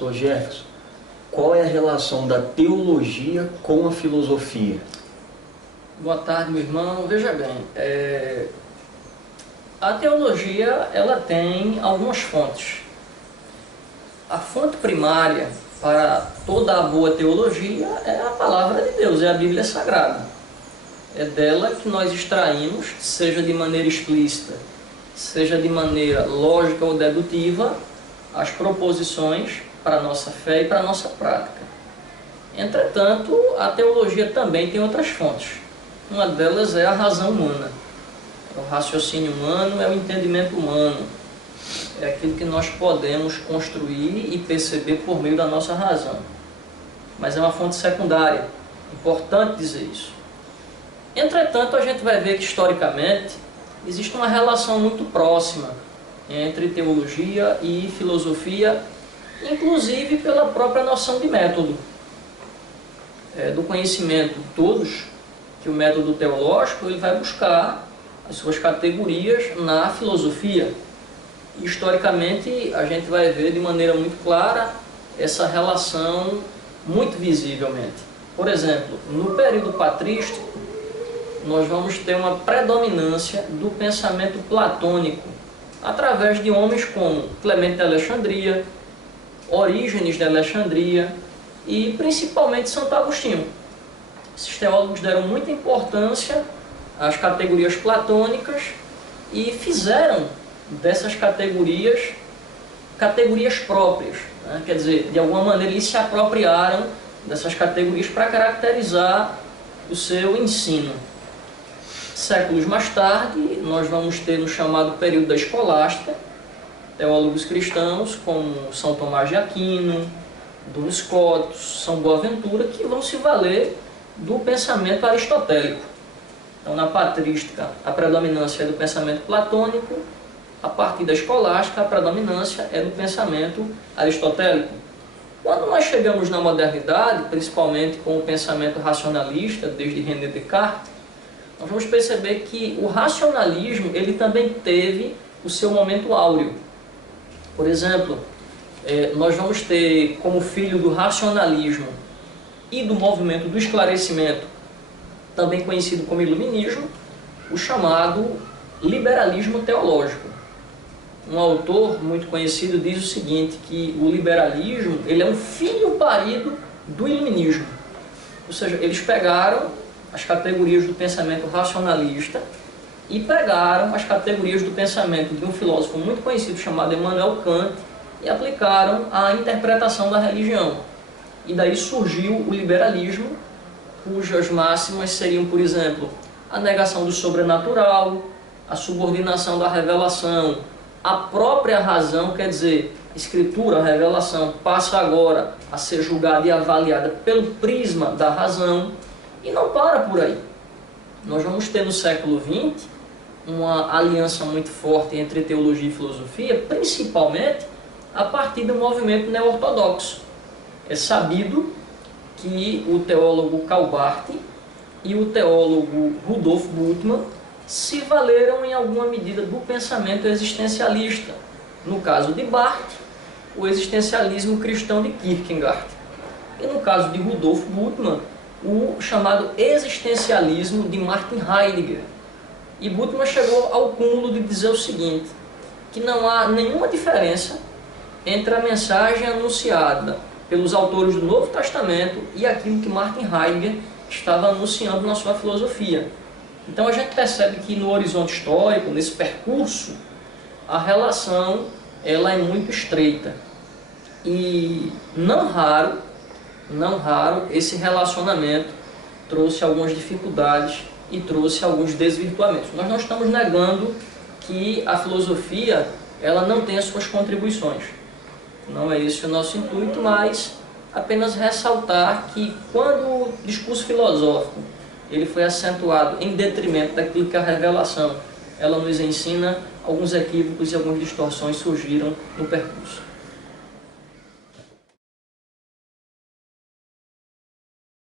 Pastor Jefferson, qual é a relação da teologia com a filosofia? Boa tarde, meu irmão. Veja bem, a teologia ela tem algumas fontes. A fonte primária para toda a boa teologia é a palavra de Deus, é a Bíblia Sagrada. É dela que nós extraímos, seja de maneira explícita, seja de maneira lógica ou dedutiva, as proposições para a nossa fé e para a nossa prática. Entretanto, a teologia também tem outras fontes. Uma delas é a razão humana. É o raciocínio humano, é o entendimento humano. É aquilo que nós podemos construir e perceber por meio da nossa razão. Mas é uma fonte secundária. Importante dizer isso. Entretanto, a gente vai ver que historicamente existe uma relação muito próxima entre teologia e filosofia, inclusive pela própria noção de método. Do conhecimento de todos, que o método teológico ele vai buscar as suas categorias na filosofia. E, historicamente, a gente vai ver de maneira muito clara essa relação muito visivelmente. Por exemplo, no período patrístico, nós vamos ter uma predominância do pensamento platônico, através de homens como Clemente de Alexandria, Orígenes de Alexandria e principalmente Santo Agostinho. Esses teólogos deram muita importância às categorias platônicas e fizeram dessas categorias próprias, né? Quer dizer, de alguma maneira eles se apropriaram dessas categorias para caracterizar o seu ensino. Séculos mais tarde, nós vamos ter no chamado período da escolástica, teólogos cristãos como São Tomás de Aquino, Duns Scotus, São Boaventura, que vão se valer do pensamento aristotélico. Então, na patrística, a predominância é do pensamento platônico, a partir da escolástica, a predominância é do pensamento aristotélico. Quando nós chegamos na modernidade, principalmente com o pensamento racionalista, desde René Descartes, nós vamos perceber que o racionalismo ele também teve o seu momento áureo. Por exemplo, nós vamos ter como filho do racionalismo e do movimento do esclarecimento, também conhecido como iluminismo, o chamado liberalismo teológico. Um autor muito conhecido diz o seguinte, que o liberalismo ele é um filho parido do iluminismo. Ou seja, eles pegaram as categorias do pensamento racionalista e pegaram as categorias do pensamento de um filósofo muito conhecido chamado Immanuel Kant e aplicaram à interpretação da religião. E daí surgiu o liberalismo, cujas máximas seriam, por exemplo, a negação do sobrenatural, a subordinação da revelação, a própria razão, quer dizer, escritura, revelação, passa agora a ser julgada e avaliada pelo prisma da razão. E não para por aí. Nós vamos ter no século XX uma aliança muito forte entre teologia e filosofia, principalmente a partir do movimento neo-ortodoxo. É sabido que o teólogo Karl Barth e o teólogo Rudolf Bultmann se valeram em alguma medida do pensamento existencialista. No caso de Barth, o existencialismo cristão de Kierkegaard. E no caso de Rudolf Bultmann, o chamado existencialismo de Martin Heidegger. E Bultmann chegou ao cúmulo de dizer o seguinte, que não há nenhuma diferença entre a mensagem anunciada pelos autores do Novo Testamento e aquilo que Martin Heidegger estava anunciando na sua filosofia. Então a gente percebe que no horizonte histórico, nesse percurso, a relação ela é muito estreita. E não raro, esse relacionamento trouxe algumas dificuldades e trouxe alguns desvirtuamentos. Nós não estamos negando que a filosofia ela não tem as suas contribuições. Não é esse o nosso intuito, mas apenas ressaltar que quando o discurso filosófico ele foi acentuado em detrimento daquilo que a revelação ela nos ensina, alguns equívocos e algumas distorções surgiram no percurso.